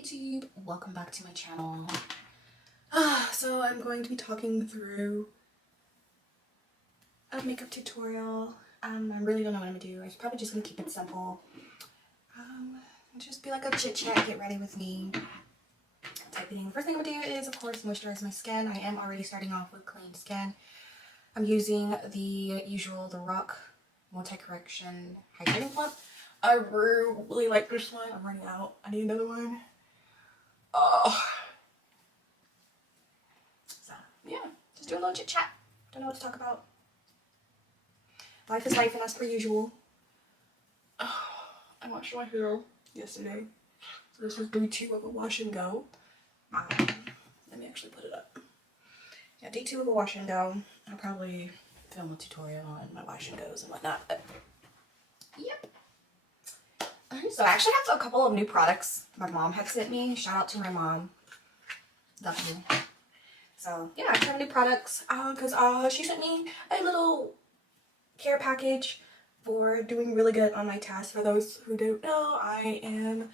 YouTube, welcome back to my channel. So I'm going to be talking through a makeup tutorial. I really don't know what I'm gonna do. I'm probably just gonna keep it simple. Just be like a chit chat, get ready with me type of thing. First thing I'm gonna do is, of course, moisturize my skin. I am already starting off with clean skin. I'm using the usual, the Rock Multi-Correction Hydrating Plump. I really like this one. I'm running out. I need another one. Oh. So, yeah. Just do a little chit chat. Don't know what to talk about. Life is life, and as per usual. Oh, I washed my hair yesterday. So this was day 2 of a wash and go. Let me actually put it up. Yeah, day 2 of a wash and go. I'll probably film a tutorial on my wash and goes and whatnot, but yep. So I actually have a couple of new products my mom had sent me. Shout out to my mom. Love you. So yeah, I have new products because she sent me a little care package for doing really good on my test. For those who don't know, I am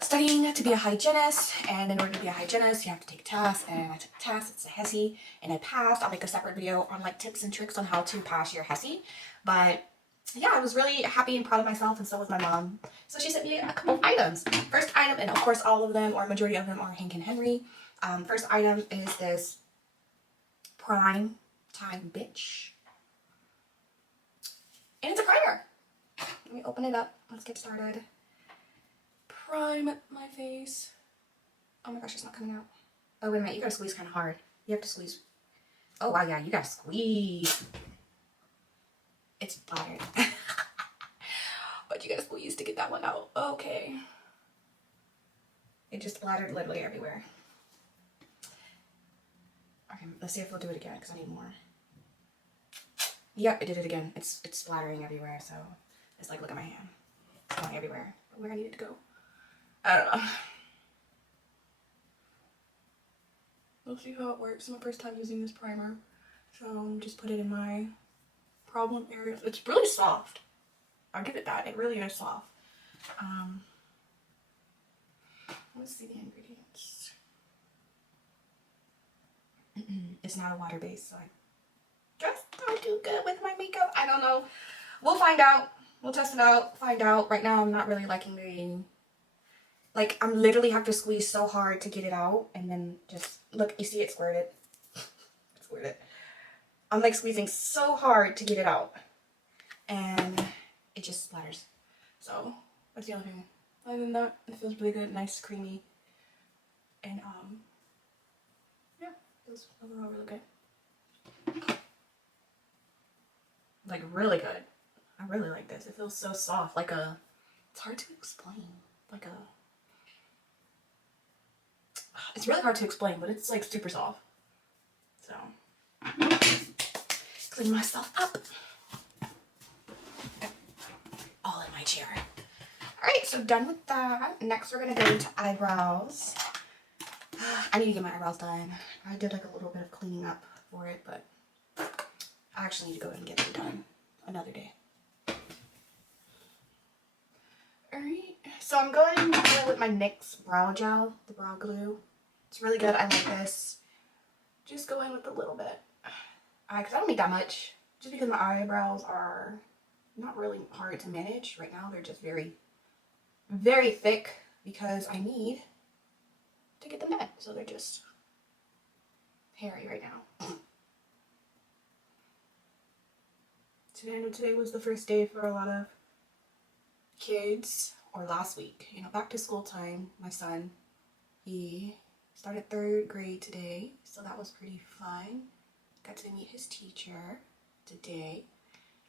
studying to be a hygienist, and in order to be a hygienist, you have to take a test, and I took a test. It's a HESI, and I passed. I'll make a separate video on like tips and tricks on how to pass your HESI, but yeah, I was really happy and proud of myself, and so was my mom. So she sent me a couple of items. First item, and of course all of them, or majority of them, are Hank and Henry. First item is this Prime Time Bitch. And it's a primer. Let me open it up. Let's get started. Prime my face. Oh my gosh, it's not coming out. Oh, wait a minute. You gotta squeeze kind of hard. You have to squeeze. Oh, wow, yeah, you gotta squeeze. It's splattered. But you gotta squeeze to get that one out. Okay. It just splattered literally everywhere. Okay, let's see if we'll do it again, because I need more. Yep, it did it again. It's splattering everywhere, so it's like, look at my hand. It's going everywhere. Where I need it to go. I don't know. We'll see how it works. It's my first time using this primer. So just put it in my problem areas. It's really soft. I'll give it that. It really is soft. Let's see the ingredients. It's not a water base, so I just don't do good with my makeup. I don't know. We'll find out. We'll test it out. Find out. Right now, I'm not really liking the... Like, I'm literally have to squeeze so hard to get it out, and then just... Look, you see it squirted. It squirted. I'm like squeezing so hard to get it out, and it just splatters. So that's the only thing. Other than that, it feels really good, nice, creamy, and yeah, it feels overall really good. Like really good. I really like this. It feels so soft, like a. It's hard to explain. Like a. It's really hard to explain, but it's like super soft. So. Clean myself up. All in my chair. Alright, so done with that. Next we're gonna go into eyebrows. I need to get my eyebrows done. I did like a little bit of cleaning up for it, but I actually need to go and get them done another day. Alright, so I'm going to go with my NYX brow gel, the brow glue. It's really good. I like this. Just go in with a little bit. Because I don't need that much, just because my eyebrows are not really hard to manage right now. They're just very, very thick because I need to get them done. So they're just hairy right now. Today was the first day for a lot of kids, or last week, you know, back to school time. My son, he started 3rd grade today, so that was pretty fun. Got to meet his teacher today.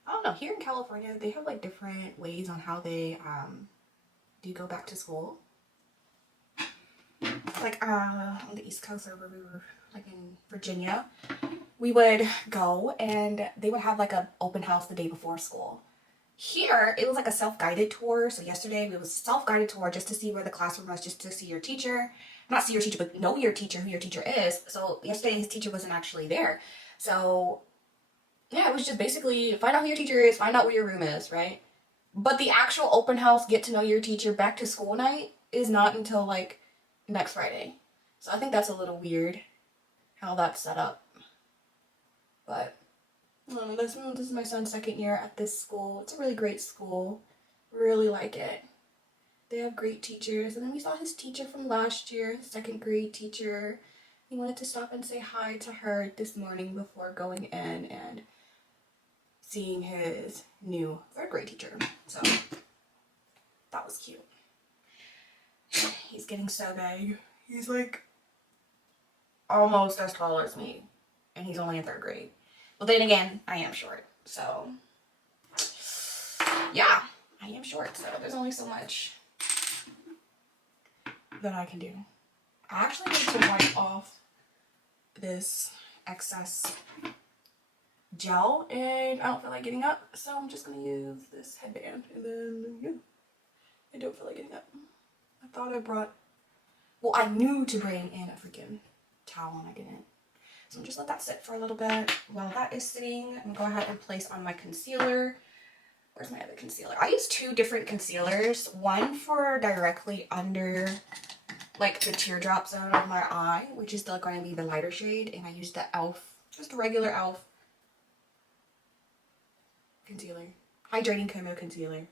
I don't know, here in California, they have like different ways on how they do go back to school. Like on the East Coast, or where we were like in Virginia, we would go and they would have like an open house the day before school. Here, it was like a self-guided tour. So yesterday, it was a self-guided tour just to see where the classroom was, just to see your teacher. Not see your teacher, but know your teacher, who your teacher is. So yesterday, his teacher wasn't actually there. So yeah, it was just basically find out who your teacher is, find out where your room is, right? But the actual open house, get to know your teacher, back to school night, is not until like next Friday. So I think that's a little weird how that's set up. But I don't know, this is my son's second year at this school. It's a really great school. Really like it. They have great teachers. And then we saw his teacher from last year, his second grade teacher. He wanted to stop and say hi to her this morning before going in and seeing his new third grade teacher. So that was cute. He's getting so big. He's like almost as tall as me. And he's only in third grade. But then again, I am short. So yeah, I am short. So there's only so much that I can do. I actually need to wipe off this excess gel and I don't feel like getting up, so I'm just gonna use this headband and then yeah, I don't feel like getting up. I thought I brought, well, I knew to bring in a freaking towel and I didn't. So I'm just let that sit for a little bit. While that is sitting, I'm gonna go ahead and place on my concealer. Where's my other concealer? I use two different concealers. One for directly under like the teardrop zone of my eye, which is still going to be the lighter shade. And I use the e.l.f., just a regular e.l.f. concealer. Hydrating Como concealer.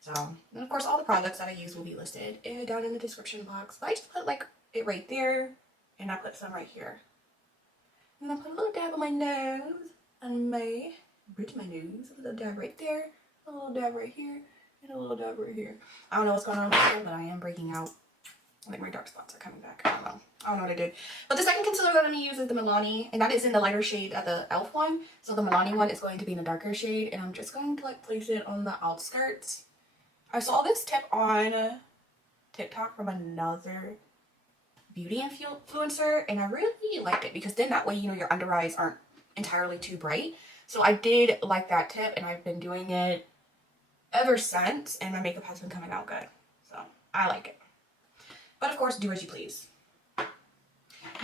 So, and of course all the products that I use will be listed down in the description box. But I just put like it right there. And I put some right here. And I put a little dab on my nose. On my bridge of my nose. A little dab right there. A little dab right here. And a little dab right here. I don't know what's going on with here, but I am breaking out. I think my dark spots are coming back. I don't know. I don't know what I did. But the second concealer that I'm going to use is the Milani. And that is in the lighter shade of the e.l.f. one. So the Milani one is going to be in a darker shade. And I'm just going to like place it on the outskirts. I saw this tip on TikTok from another beauty influencer. And I really liked it. Because then that way, you know, your under eyes aren't entirely too bright. So I did like that tip. And I've been doing it ever since. And my makeup has been coming out good. So I like it. But of course, do as you please.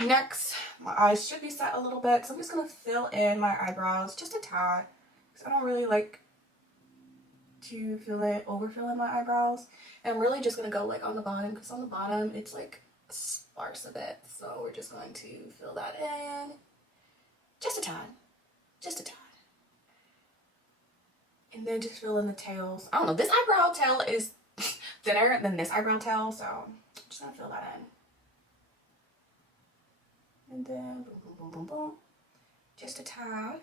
Next, my eyes should be set a little bit. So I'm just going to fill in my eyebrows just a tad. Because I don't really like to overfill in my eyebrows. And I'm really just going to go like on the bottom. Because on the bottom, it's like sparse a bit. So we're just going to fill that in. Just a tad. Just a tad. And then just fill in the tails. I don't know. This eyebrow tail is thinner than this eyebrow tail. So I'm just going to fill that in. And then boom, boom, boom, boom, boom. Just a tad.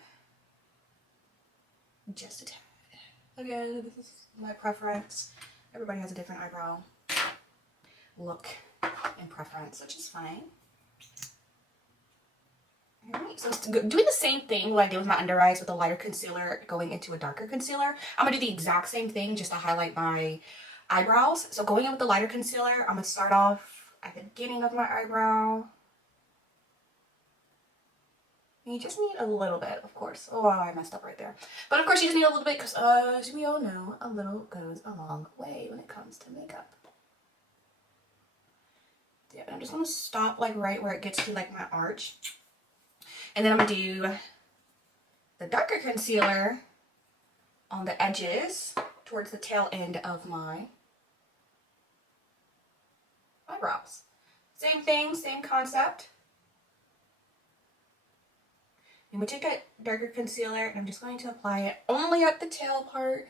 Just a tad. Again, this is my preference. Everybody has a different eyebrow look and preference, which is fine. Alright, so doing the same thing like I did with my under eyes with a lighter concealer going into a darker concealer. I'm going to do the exact same thing just to highlight my eyebrows. So going in with the lighter concealer, I'm going to start off at the beginning of my eyebrow. You just need a little bit, of course. Oh, I messed up right there. But of course you just need a little bit because as we all know, a little goes a long way when it comes to makeup. Yeah, but I'm just going to stop like right where it gets to like my arch. And then I'm going to do the darker concealer on the edges towards the tail end of my eyebrows. Same thing, same concept. I'm going to take that darker concealer and I'm just going to apply it only at the tail part.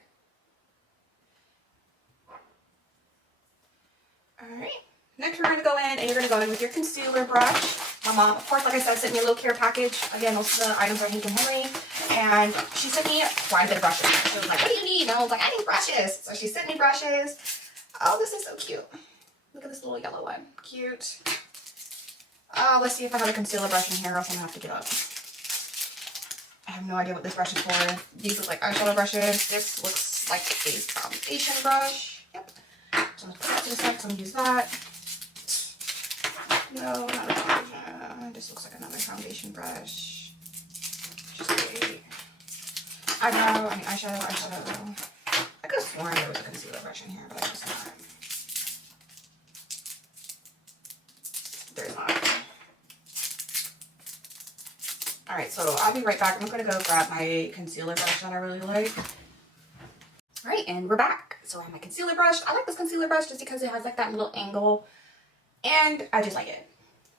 Alright. Next we're going to go in and you're going to go in with your concealer brush. My mom, of course, like I said, sent me a little care package. Again, most of the items are Hank and Henry. And she sent me quite a bit of brushes. She was like, what do you need? And I was like, I need brushes. So she sent me brushes. Oh, this is so cute. Look at this little yellow one. Cute. Oh, let's see if I have a concealer brush in here or else I'm going to have to get up. I have no idea what this brush is for. These look like eyeshadow brushes. This looks like a foundation brush. Yep. So I'm going to put that to the side so I'm going to use that. No, not a foundation. This looks like another foundation brush. Just a eyeshadow. I could have sworn there was a concealer brush in here, but I guess not. There's not. Alright, so I'll be right back. I'm going to go grab my concealer brush that I really like. Alright, and we're back. So I have my concealer brush. I like this concealer brush just because it has like that little angle. And I just like it.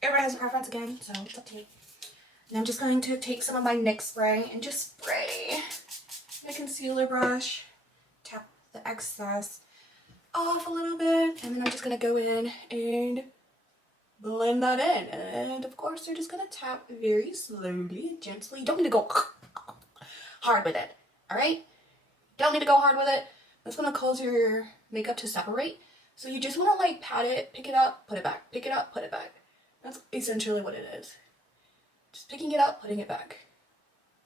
Everyone has a preference again, so it's up to you. And I'm just going to take some of my NYX spray and just spray my concealer brush. Tap the excess off a little bit. And then I'm just going to go in and blend that in. And of course, you're just going to tap very slowly, gently. You don't need to go hard with it, alright? Don't need to go hard with it. That's going to cause your makeup to separate. So you just want to like pat it, pick it up, put it back. Pick it up, put it back. That's essentially what it is. Just picking it up, putting it back.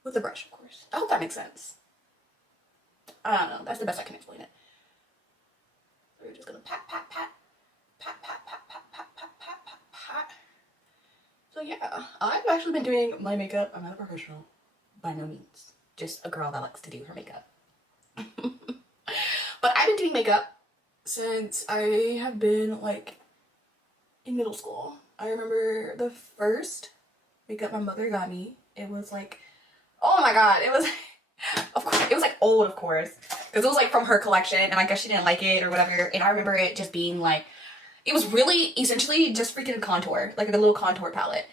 With the brush, of course. I hope that makes sense. I don't know. That's the best I can explain it. So you're just going to pat, pat, pat. Pat, pat, pat, pat, pat, pat, pat, pat, pat. So yeah, I've actually been doing my makeup. I'm not a professional. By no means. Just a girl that likes to do her makeup. But I've been doing makeup since I have been like in middle school. I remember the first makeup my mother got me. It was like, oh my god, it was, of course, it was like old, of course, because it was like from her collection, and I guess she didn't like it or whatever. And I remember it just being like, it was really essentially just freaking contour, like a little contour palette.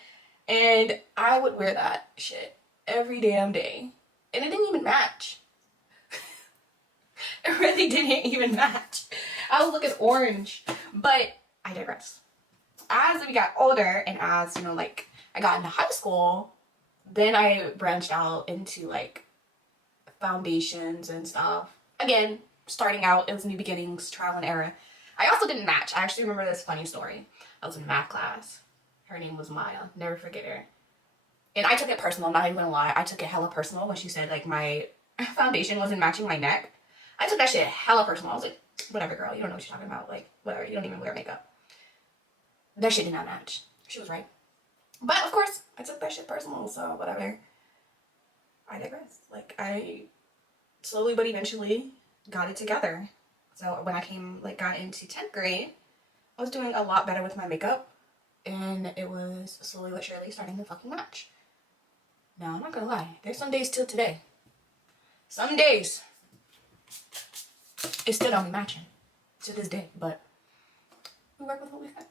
And I would wear that shit every damn day, and it didn't even match. It really didn't even match. I was looking orange, but I digress. As we got older and as, you know, like I got into high school, then I branched out into like foundations and stuff. Again, starting out, it was new beginnings, trial and error. I also didn't match. I actually remember this funny story. I was in math class. Her name was Maya. Never forget her. And I took it personal, not even gonna lie. I took it hella personal when she said like my foundation wasn't matching my neck. I took that shit hella personal. I was like, whatever, girl. You don't know what you're talking about. Like, whatever. You don't even wear makeup. That shit did not match. She was right. But, of course, I took that shit personal, so whatever. I digress. Like, I slowly but eventually got it together. So, when I got into 10th grade, I was doing a lot better with my makeup. And it was slowly but surely starting to fucking match. Now, I'm not gonna lie. There's some days till today. Some days it still don't be matching to this day, but we work with what we got.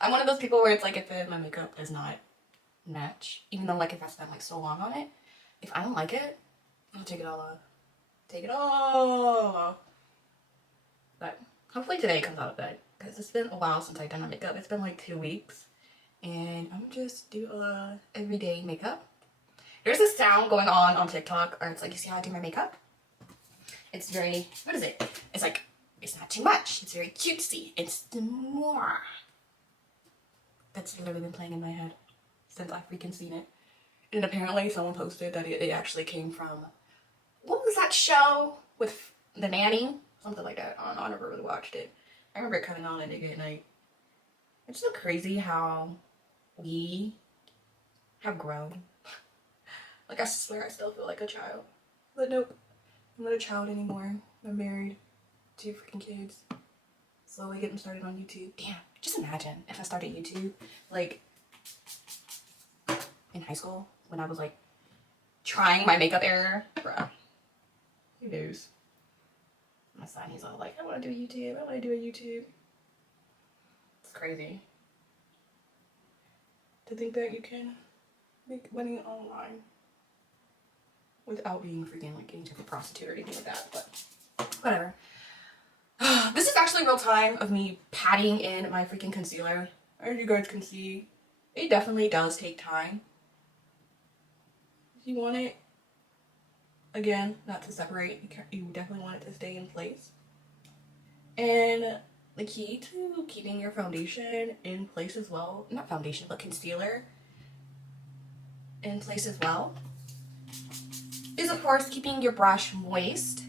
I'm one of those people where it's like if my makeup does not match, even though like if I spend like so long on it, if I don't like it, I'll take it all off. Take it all off. But hopefully today it comes out good, because it's been a while since I've done my makeup. It's been like 2 weeks, and I'm just do everyday makeup. There's this sound going on TikTok, or it's like, you see how I do my makeup? It's very, what is it? It's like, it's not too much. It's very cutesy. It's more. That's literally been playing in my head since I've freaking seen it. And apparently someone posted that it actually came from, what was that show with the nanny? Something like that. I don't know, I never really watched it. I remember it coming on at night. It's so crazy how we have grown. Like, I swear I still feel like a child. But nope. I'm not a child anymore. I'm married. 2 freaking kids. Slowly getting started on YouTube. Damn. Just imagine if I started YouTube, like, in high school, when I was, like, trying my makeup era. Bruh. Who knows? My son, he's all like, I want to do YouTube. I want to do a YouTube. It's crazy. To think that you can make money online without being freaking like getting to a prostitute or anything like that, but whatever. This is actually real time of me patting in my freaking concealer. As you guys can see, it definitely does take time. If you want it, again, not to separate, you definitely want it to stay in place. And the key to keeping your foundation in place as well, not foundation, but concealer in place as well, is of course keeping your brush moist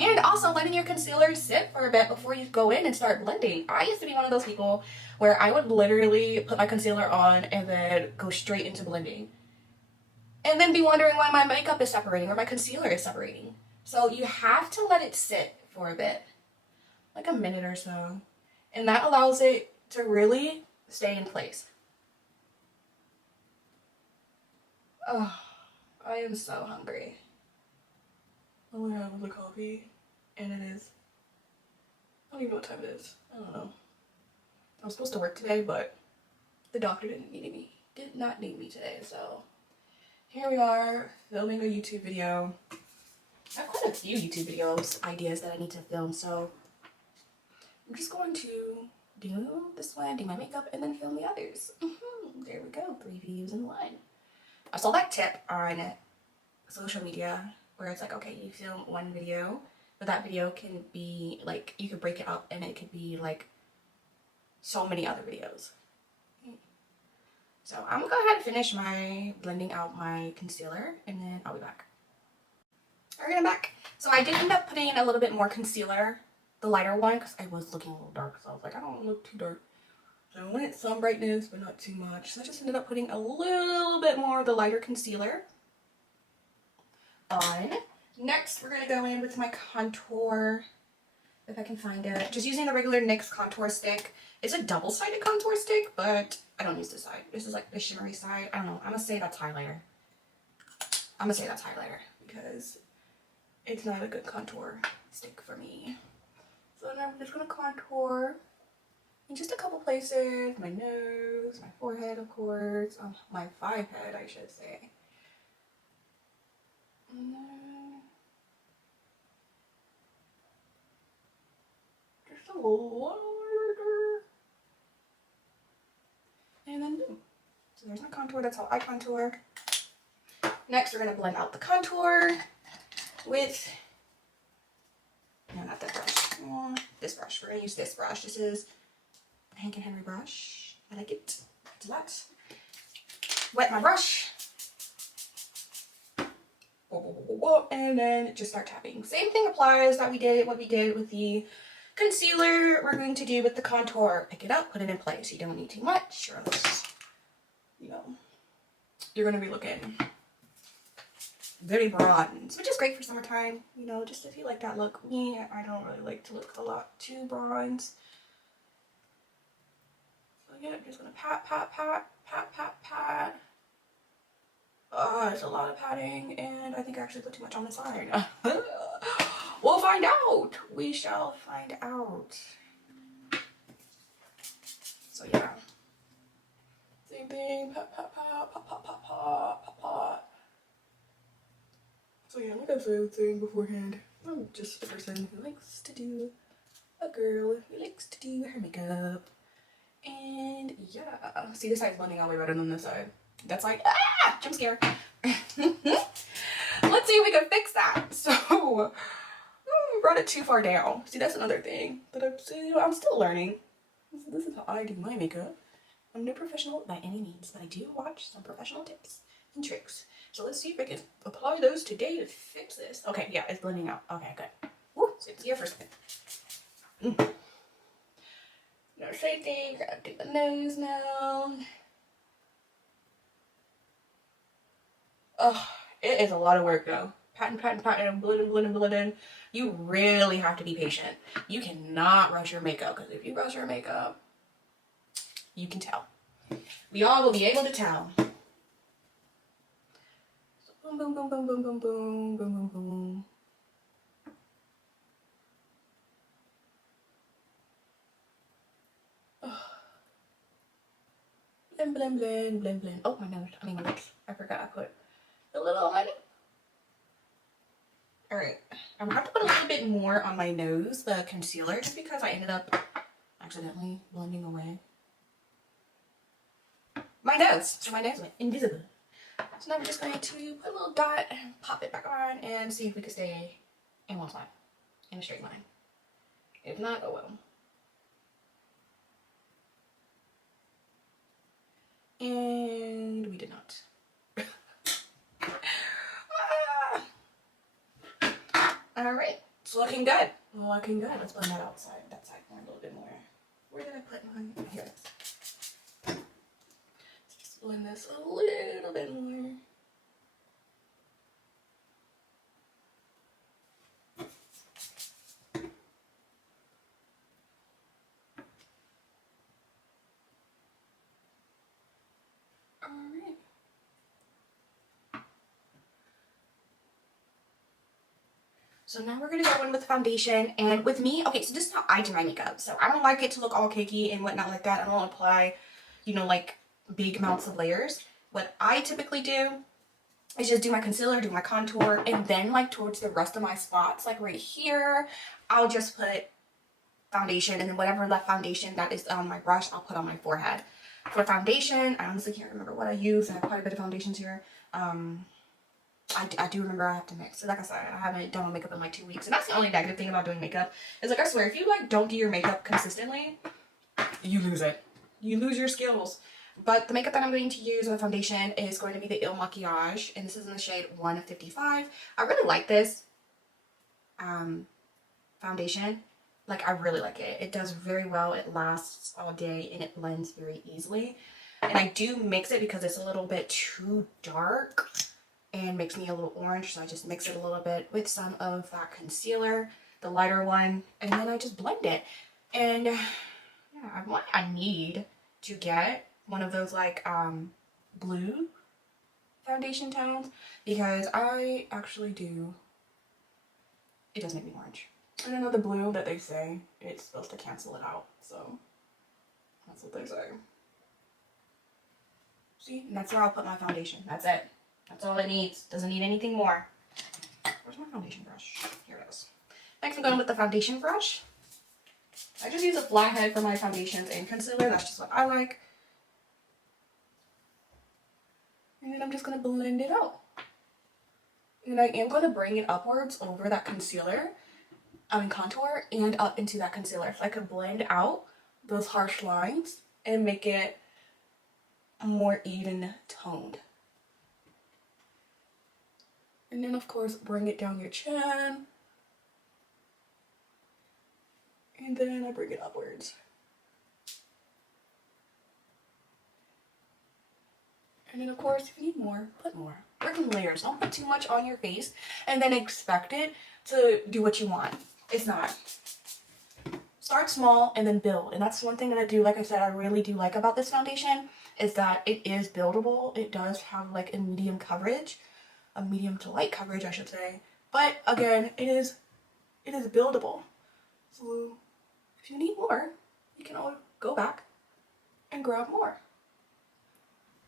and also letting your concealer sit for a bit before you go in and start blending. I used to be one of those people where I would literally put my concealer on and then go straight into blending. And then be wondering why my makeup is separating or my concealer is separating. So you have to let it sit for a bit, like a minute or so. And that allows it to really stay in place. Oh, I am so hungry. All I have is a coffee and it is, I don't even know what time it is. I don't know. I was supposed to work today, but the doctor did not need me today, so here we are filming a YouTube video. I have quite a few YouTube videos ideas that I need to film, so I'm just going to do this one, do my makeup, and then film the others. There we go, 3 videos in 1. I saw that tip on social media where it's like, okay, you film 1 video, but that video can be like, you could break it up and it could be like so many other videos. So I'm gonna go ahead and finish my blending out my concealer and then I'll be back. Alright, I'm back. So I did end up putting in a little bit more concealer, the lighter one, because I was looking a little dark, so I was like, I don't look too dark. So I wanted some brightness, but not too much. So I just ended up putting a little bit more of the lighter concealer on. Next, we're gonna go in with my contour, if I can find it. Just using the regular NYX contour stick. It's a double-sided contour stick, but I don't use this side. This is like the shimmery side. I don't know. I'm gonna say that's highlighter. Because it's not a good contour stick for me. So now I'm just gonna contour in just a couple places. My nose, my forehead, of course. My 5 head, I should say. And then just a little. And then boom. So there's my contour. That's how I contour. Next, we're going to blend out the contour with, no, not that brush. This brush. We're going to use this brush. This is a Hank & Henry brush. I like it. Do that. Wet my brush. And then just start tapping. Same thing applies that what we did with the concealer. We're going to do with the contour. Pick it up, put it in place. You don't need too much, or else, you know, you're going to be looking very bronze, which is great for summertime, you know, just if you like that look. Me, I don't really like to look a lot too bronze. So yeah, I'm just gonna pat, pat, pat, pat, pat, pat. Oh, there's a lot of patting, and I think I actually put too much on the side. We'll find out. We shall find out. So yeah, same thing. Pat, pat, pat, pat, pat, pat, pat, pat, pat. So yeah, like I was saying beforehand, I'm just a person who likes to do, a girl who likes to do her makeup. And yeah, see, this side's blending out way better than this side. That side, jump scare. Let's see if we can fix that. So, brought it too far down. See, that's another thing that I'm still learning. This is how I do my makeup. I'm no professional by any means, but I do watch some professional tips and tricks. So let's see if I can apply those today to fix this. Okay, yeah, it's blending out. Okay, good. Woo, so it's here for a second. No same thing. Gotta do the nose now. Oh, it is a lot of work though. Patting, blending. You really have to be patient. You cannot rush your makeup, because if you rush your makeup, you can tell. We all will be able to tell. Boom, boom, boom, boom, boom, boom, boom, boom, boom, boom. Oh. Blend, blend, blend, blend, blend. Oh, my nose. I mean, my lips. I forgot I put a little on it. Alright. I'm gonna have to put a little bit more on my nose, the concealer, just because I ended up accidentally blending away my nose. So my nose went invisible. So now I'm just going to put a little dot and pop it back on and see if we can stay in one spot, in a straight line. If not, oh well. And we did not. Alright, it's looking good. Looking good. Let's blend that outside. That side more, a little bit more. Where did I put mine? Here it is. Let's just blend this a little bit more. Alright. So now we're gonna go in with foundation, and with me, okay, so this is how I do my makeup. So I don't like it to look all cakey and whatnot like that. I don't apply, you know, like big amounts of layers. What I typically do is just do my concealer, do my contour, and then like towards the rest of my spots, like right here, I'll just put foundation, and then whatever left foundation that is on my brush, I'll put on my forehead. For foundation, I honestly can't remember what I use. I have quite a bit of foundations here. I do remember I have to mix. So like I said, I haven't done my makeup in like 2 weeks. And that's the only negative thing about doing makeup. Is like, I swear, if you like don't do your makeup consistently, you lose it. You lose your skills. But the makeup that I'm going to use with foundation is going to be the Il Makiage. And this is in the shade 155. I really like this foundation. Like, I really like it. It does very well. It lasts all day and it blends very easily. And I do mix it because it's a little bit too dark and makes me a little orange, so I just mix it a little bit with some of that concealer, the lighter one, and then I just blend it. And yeah, I need to get one of those like blue foundation tones, because I actually do, it does make me orange. And I know the blue that they say it's supposed to cancel it out, so that's what they say. See, and that's where I'll put my foundation. That's it. That's all it needs. Doesn't need anything more. Where's my foundation brush? Here it is. Next, I'm going with the foundation brush. I just use a flat head for my foundations and concealer. That's just what I like. And then I'm just going to blend it out. And I am going to bring it upwards over that concealer, contour, and up into that concealer. So I could blend out those harsh lines and make it more even toned. And then, of course, bring it down your chin. And then I bring it upwards. And then, of course, if you need more, put more. Work in layers. Don't put too much on your face and then expect it to do what you want. It's not. Start small and then build. And that's one thing that I do, like I said, I really do like about this foundation, is that it is buildable. It does have like a medium coverage. A medium to light coverage, I should say. But again, it is buildable. So if you need more, you can always go back and grab more.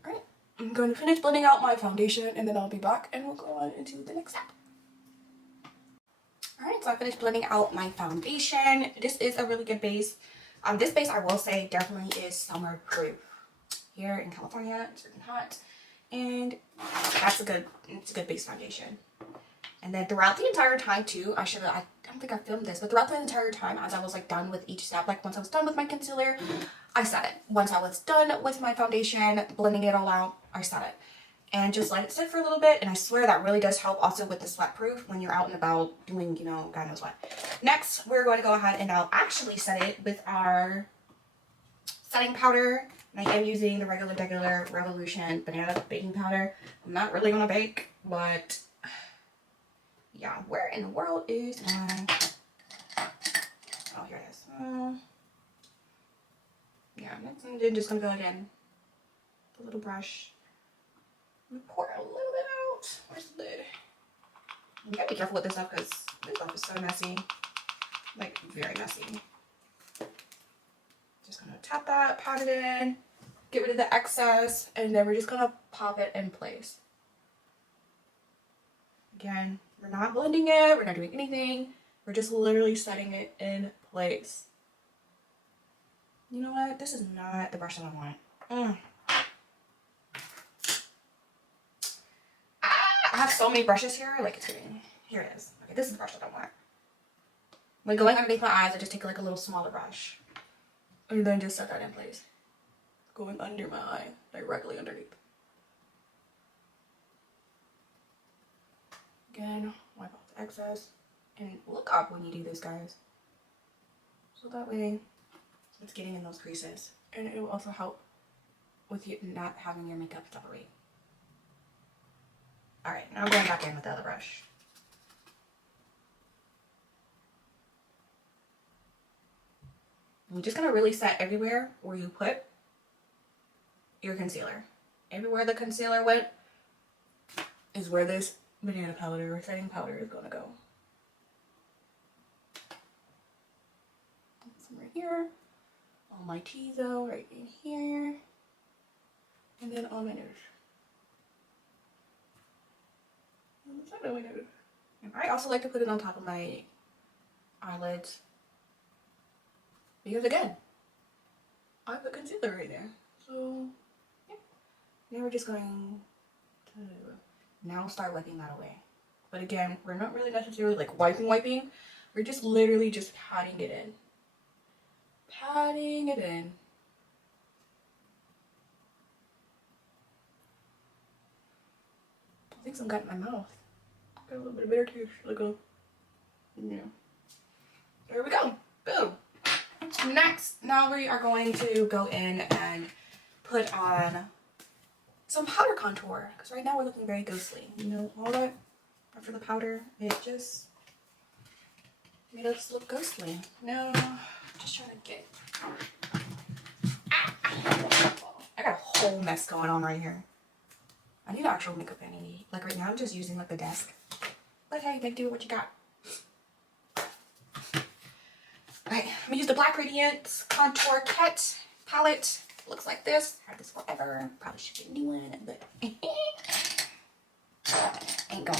Alright, I'm going to finish blending out my foundation, and then I'll be back and we'll go on into the next step. Alright, so I finished blending out my foundation. This is a really good base. This base, I will say, definitely is summer proof. Here in California, it's freaking hot. And it's a good base foundation. And then throughout the entire time too, I don't think I filmed this, but throughout the entire time, as I was like done with each step, like once I was done with my concealer, I set it. Once I was done with my foundation, blending it all out, I set it. And just let it sit for a little bit, and I swear that really does help also with the sweat proof when you're out and about doing, you know, God knows what. Next, we're going to go ahead and I'll actually set it with our setting powder. And I am using the regular Revolution banana baking powder. I'm not really gonna bake, but yeah, where in the world is my, oh, here it is. Yeah, next I'm just gonna go again, the little brush, and pour it a little bit out. Where's the lid? You gotta be careful with this stuff because this stuff is so messy, like very messy. Just gonna tap that, pat it in, get rid of the excess, and then we're just gonna pop it in place. Again, we're not blending it, we're not doing anything, we're just literally setting it in place. You know what? This is not the brush that I want. I have so many brushes here, like it's getting, here it is. Okay, this is the brush that I want. When going underneath my eyes, I just take like a little smaller brush. And then just set that in place. Going under my eye, directly underneath. Again, wipe off the excess. And look up when you do this, guys. So that way, it's getting in those creases. And it will also help with you not having your makeup separate. Alright, now I'm going back in with the other brush. You're just going to really set everywhere where you put your concealer. Everywhere the concealer went is where this banana powder or setting powder is going to go. here, on my T-zone right in here, and then on my nose. And I also like to put it on top of my eyelids because again, I put concealer right there. So yeah. Now we're just going to now start wiping that away. But again, we're not really necessarily like wiping. We're just literally just patting it in. Patting it in. I think some got in my mouth. Got a little bit of bitter taste. Like a, yeah. There we go. Boom. Next, now we are going to go in and put on some powder contour. Because right now we're looking very ghostly. You know, all that after the powder, it just made us look ghostly. No, just trying to get... I got a whole mess going on right here. I need actual makeup vanity. Like right now I'm just using like the desk. But hey, make do what you got. Alright, I'm gonna use the Black Radiance Contour Ket palette. Looks like this. Had this forever. Probably should get a new one, but ain't going.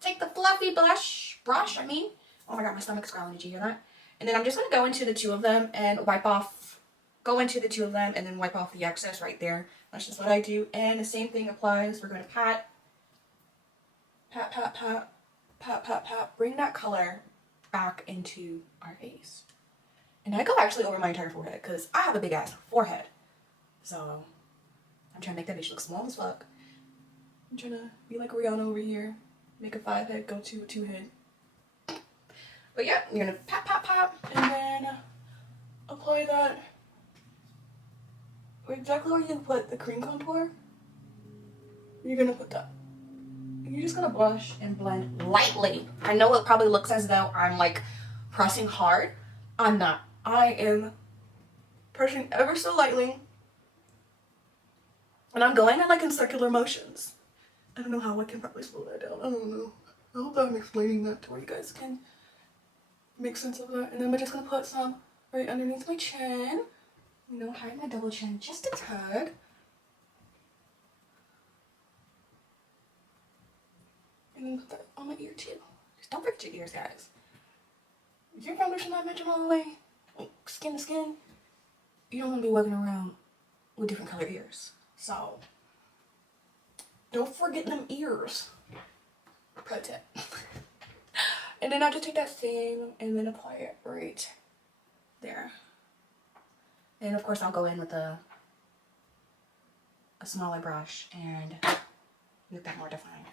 Take the fluffy brush. Oh my god, my stomach's growling. Did you hear that? And then I'm just gonna go into the two of them and wipe off. Go into the two of them and then wipe off the excess right there. That's just what I do. And the same thing applies. We're gonna pat. Pat, pat, pat. Pat, pat, pat. Bring that color back into our face. And I go actually over my entire forehead because I have a big ass forehead. So I'm trying to make that bitch look small as fuck. I'm trying to be like Rihanna over here. Make a 5 head, go to a 2 head. But yeah, you're gonna pat, pat, pat, and then apply that exactly where you put the cream contour. You're gonna put that. You're just gonna blush and blend lightly. I know it probably looks as though I'm like pressing hard. I'm not. I am pressing ever so lightly. And I'm going in like in circular motions. I don't know how I can probably slow that down. I don't know. I hope that I'm explaining that to where you guys can make sense of that. And then we're just gonna put some right underneath my chin. You know, hide my double chin just a tad. And then put that on my ear too. Just don't forget your ears, guys. If your foundation not matching all the way, like skin to skin, you don't want to be walking around with different color ears. So, don't forget them ears. Pro tip. And then I'll just take that same and then apply it right there. And of course I'll go in with a smaller brush and make that more defined.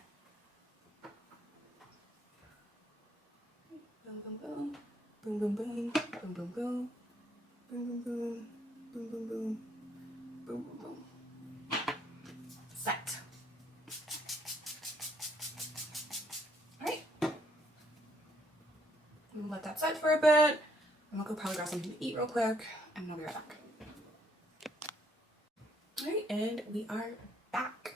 Boom, boom, boom. Boom, boom, boom. Boom, boom, boom. Boom, boom, boom. Boom, boom, boom. Boom, boom, boom. Set. Alright. Let that set for a bit. I'm gonna go probably grab something to eat real quick, and I'll be right back. Alright, and we are back.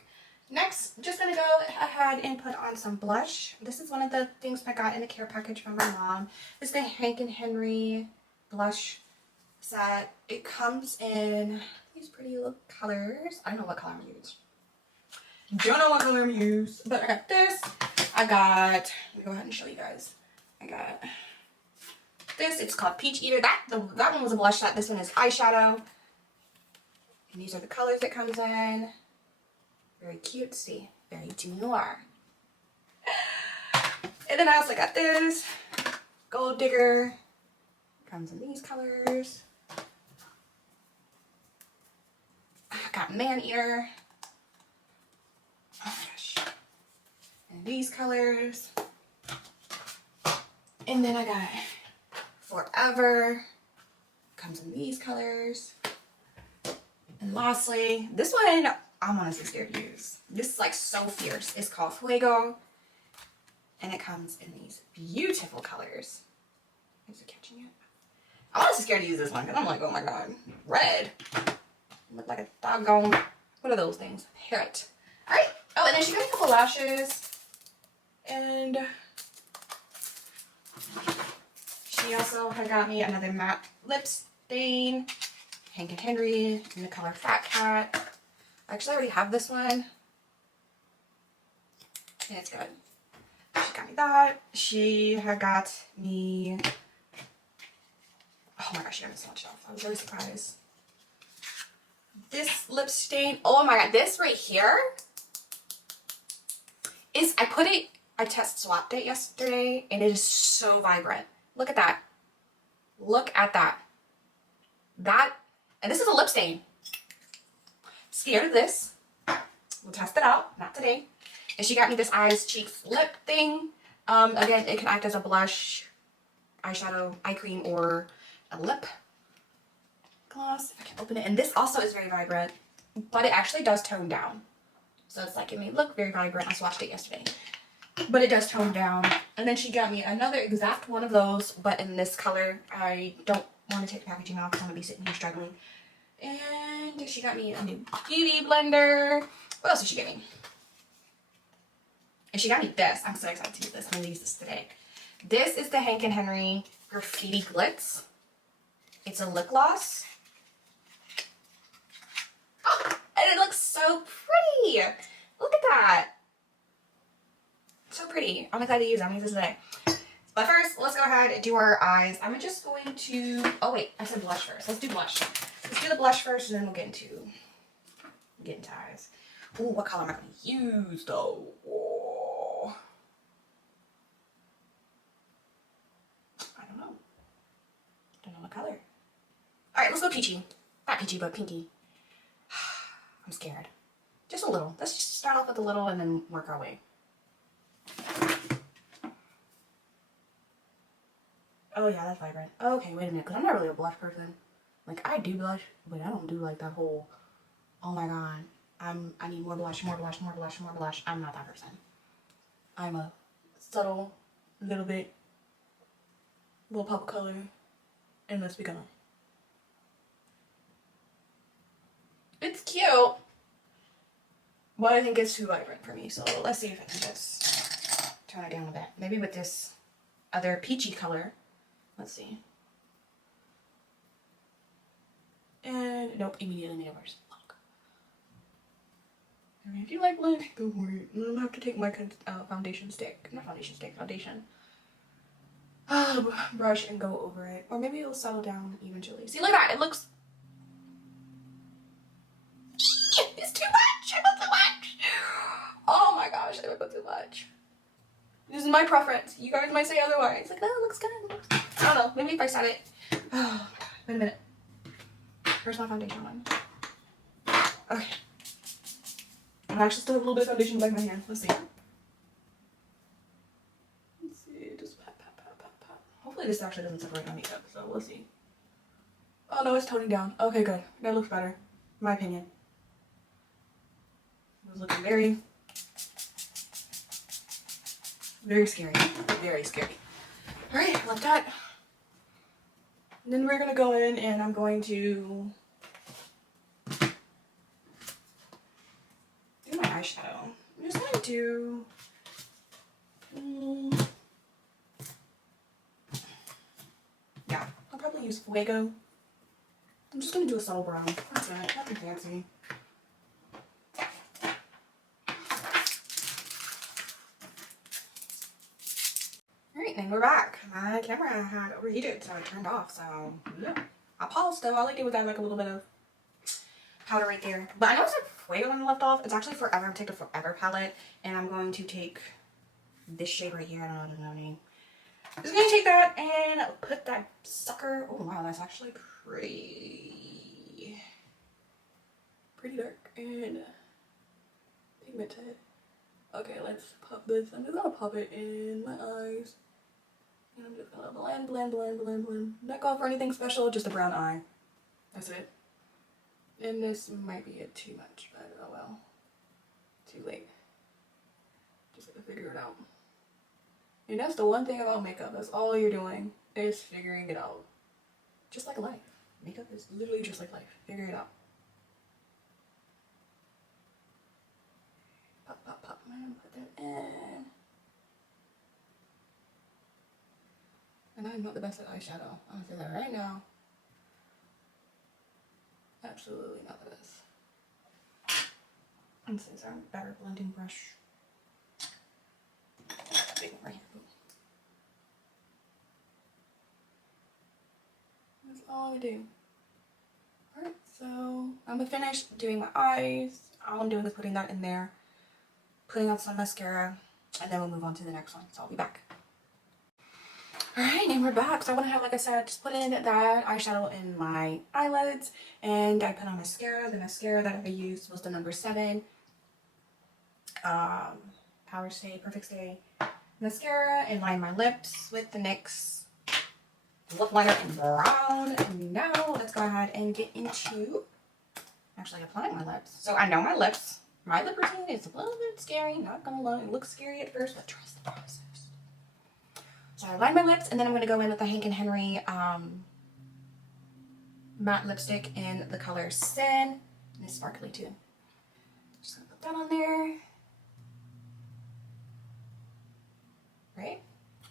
Next, just gonna go ahead and put on some blush. This is one of the things I got in a care package from my mom. It's the Hank and Henry blush set. It comes in these pretty little colors. I don't know what color I'm gonna use. Don't know what color I'm gonna use, but I got this. Let me go ahead and show you guys. I got this. It's called Peach Eater. That one was a blush set. This one is eyeshadow. And these are the colors it comes in. Very cutesy. Very noir. And then I also got this. Gold Digger. Comes in these colors. I got Man Eater. Oh my gosh. And these colors. And then I got Forever. Comes in these colors. And lastly, this one I'm honestly scared to use. This is like so fierce. It's called Fuego. And it comes in these beautiful colors. Is it catching it? I'm honestly scared to use this one because I'm like, oh my god, red. Look like a doggone, what are those things? Parrot. Alright. Oh, and then she got a couple lashes. And She also had got me another matte lip stain, Hank and Henry in the color Fat Cat. Actually, I already have this one, and it's good. She got me that. She had got me, oh my gosh, she got me so much stuff. I was really surprised. This lip stain, oh my god, this right here is, I test swapped it yesterday, and it is so vibrant. Look at that. Look at that. That, and this is a lip stain. Scared of this. We'll test it out. Not today. And she got me this eyes, cheeks, lip thing. Again, it can act as a blush, eyeshadow, eye cream, or a lip gloss. If I can open it. And this also is very vibrant, but it actually does tone down. So it's like, it may look very vibrant. I swatched it yesterday, but it does tone down. And then she got me another exact one of those, but in this color. I don't want to take the packaging off because I'm going to be sitting here struggling. And she got me a new beauty blender. What else did she get me? And she got me this. I'm so excited to use this. I'm going to use this today. This is the Hank and Henry Graffiti Glitz. It's a lip gloss. Oh, and it looks so pretty. Look at that. So pretty. I'm excited to use it. I'm going to use this today. But first, let's go ahead and do our eyes. I'm just going to, oh wait, I said blush first. Let's do blush. Let's do the blush first, and then we'll get into eyes. Ooh, what color am I going to use though? Whoa. I don't know. Don't know what color. Alright, let's go peachy. Not peachy, but pinky. I'm scared. Just a little. Let's just start off with a little and then work our way. Oh yeah, that's vibrant. Okay, wait a minute, because I'm not really a blush person. Like, I do blush, but I don't do like that whole, oh my god, I need more blush, more blush, more blush, more blush. I'm not that person. I'm a subtle, little pop color, and let's be gone. It's cute, but I think it's too vibrant for me, so let's see if I can just tone it down a bit. Maybe with this other peachy color. Let's see. And nope, immediately made it worse. Look. I mean, if you like blush, go for it. I'll have to take my foundation stick, not foundation stick, foundation brush and go over it, or maybe it'll settle down eventually. See, look at that. It looks. It's too much. I put too much. Oh my gosh, I put too much. This is my preference. You guys might say otherwise. Like, no, it looks good. It looks good. I don't know. Maybe if I set it. Oh my god. Wait a minute. Where's my foundation on? Okay. I actually still have a little bit of foundation in the back of my hand. Let's see. Let's see. Just pat, pat, pat, pat, pat. Hopefully this actually doesn't separate my makeup, so we'll see. Oh no, it's toning down. Okay, good. That looks better. In my opinion. It was looking very scary. Very scary. Alright, like that. And then we're gonna go in and I'm going to do my eyeshadow. I'm just gonna do yeah, I'll probably use Fuego. I'm just gonna do a subtle brown. That's it. Nothing fancy. Alright, and we're back. My camera had overheated, so I turned off, so yeah. I paused though. All I did was add like a little bit of powder right there. But I know it's like Fuego when I left off. It's actually Forever. I'm taking the Forever palette, and I'm going to take this shade right here. I don't know the name. I'm just gonna take that and put that sucker. Oh wow, that's actually pretty dark and pigmented. Okay, let's pop this. I'm just gonna pop it in my eyes. And I'm just gonna blend, blend, blend, blend, blend. Not going for anything special, just a brown eye. That's it. And this might be it too much, but oh well. Too late. Just gotta figure it out. And that's the one thing about makeup. That's all you're doing is figuring it out. Just like life. Makeup is literally just like life. Figure it out. Pop, pop, pop. I'm gonna put that in. And I'm not the best at eyeshadow. I'll say that right now. Absolutely not the best. And since I'm a better blending brush. Big one right here. That's all I do. Alright, so I'm gonna finish doing my eyes. All I'm doing is putting that in there, putting on some mascara, and then we'll move on to the next one. So I'll be back. Alright, and we're back. So I went ahead, like I said, just put in that eyeshadow in my eyelids, and I put on mascara. The mascara that I used was the number 7 Power Stay, Perfect Stay mascara, and line my lips with the NYX lip liner in brown. And now let's go ahead and get into actually applying my lips. So I know my lips. My lip routine is a little bit scary, not gonna lie. It looks scary at first, but trust the process. So I line my lips, and then I'm gonna go in with the Hank and Henry matte lipstick in the color Sin. And it's sparkly too. Just gonna put that on there. Right?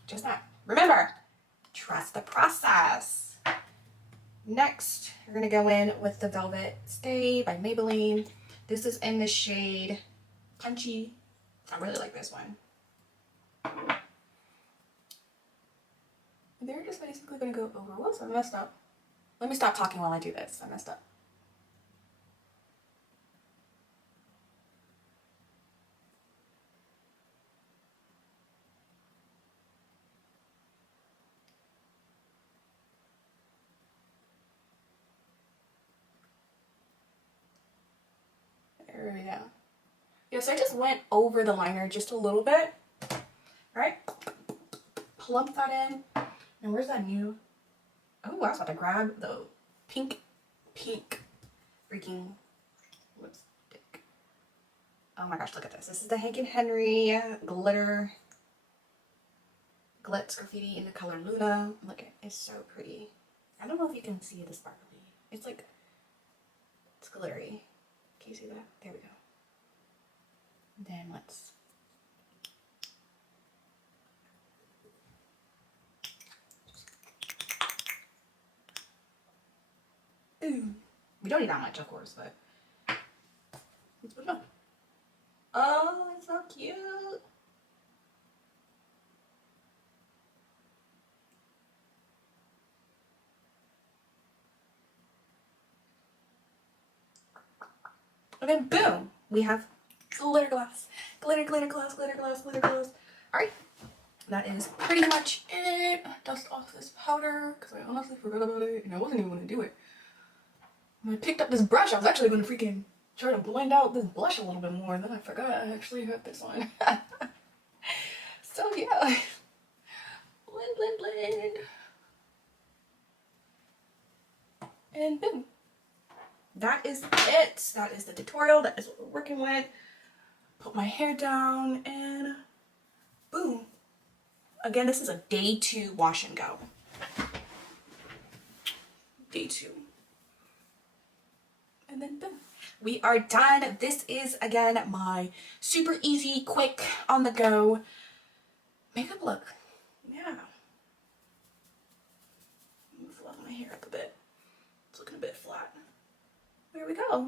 Just that. Remember, trust the process. Next, we're gonna go in with the Velvet Stay by Maybelline. This is in the shade Punchy. I really like this one. They're just basically gonna go over. Whoops, I messed up. Let me stop talking while I do this. I messed up. There we go. Yeah, so I just went over the liner just a little bit. Alright. Plump that in. And where's that new? Oh, I was about to grab the pink freaking lipstick. Oh my gosh, look at this. This is the Hank and Henry glitter glitz graffiti in the color Luna. Look, it's so pretty. I don't know if you can see the sparkly. It's like, it's glittery. Can you see that? There we go. Then let's ooh. We don't need that much, of course, but let's put it on. Oh, it's so cute. And then boom, we have glitter glass. Glitter, glitter glass, glitter glass, glitter glass. Alright, that is pretty much it. Dust off this powder, because I honestly forgot about it, and I wasn't even going to do it. When I picked up this brush, I was actually going to freaking try to blend out this blush a little bit more, and then I forgot I actually have this on. So yeah. Blend, blend, blend. And boom. That is it. That is the tutorial. That is what we're working with. Put my hair down and boom. Again, this is a day 2 wash and go. Day 2. And then boom. We are done. This is, again, my super easy, quick, on the go makeup look. Yeah. Let me fluff my hair up a bit. It's looking a bit flat. There we go.